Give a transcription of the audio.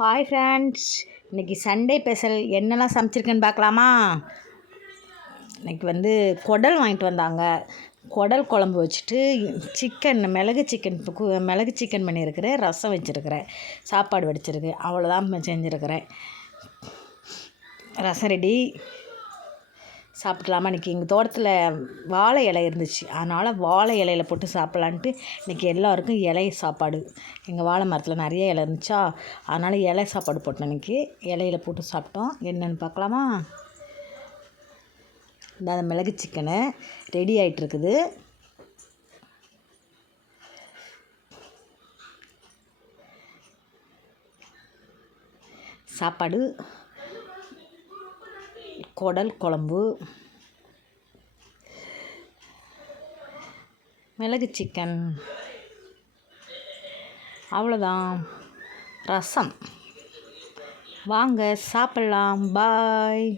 Hi friends, இன்றைக்கி Sunday special என்னெல்லாம் சமைச்சிருக்கேன்னு பார்க்கலாமா? இன்றைக்கி குடல் வாங்கிட்டு வந்தாங்க. குடல் குழம்பு வச்சுட்டு மிளகு சிக்கன் பண்ணியிருக்கிறேன், ரசம் வச்சுருக்கிறேன், சாப்பாடு வடிச்சிருக்கேன். அவ்வளோதான் செஞ்சுருக்கிறேன். ரசம் ரெடி. சாப்பிட்லாமா? இன்றைக்கி எங்கள் தோட்டத்தில் வாழை இலை இருந்துச்சு, அதனால் வாழை இலையில் போட்டு சாப்பிட்லான்ட்டு இன்றைக்கி எல்லாருக்கும் இலை சாப்பாடு. எங்கள் வாழை மரத்தில் நிறைய இலை இருந்துச்சா, அதனால் இலை சாப்பாடு போட்டோம். இன்றைக்கி இலையில் போட்டு சாப்பிட்டோம். என்னென்னு பார்க்கலாமா? இந்த மிளகு சிக்கனு ரெடி ஆகிட்டுருக்குது. சாப்பாடு, குடல் குழம்பு, மிளகு சிக்கன், அவ்வளோதான். ரசம். வாங்க சாப்பிட்லாம். பாய்.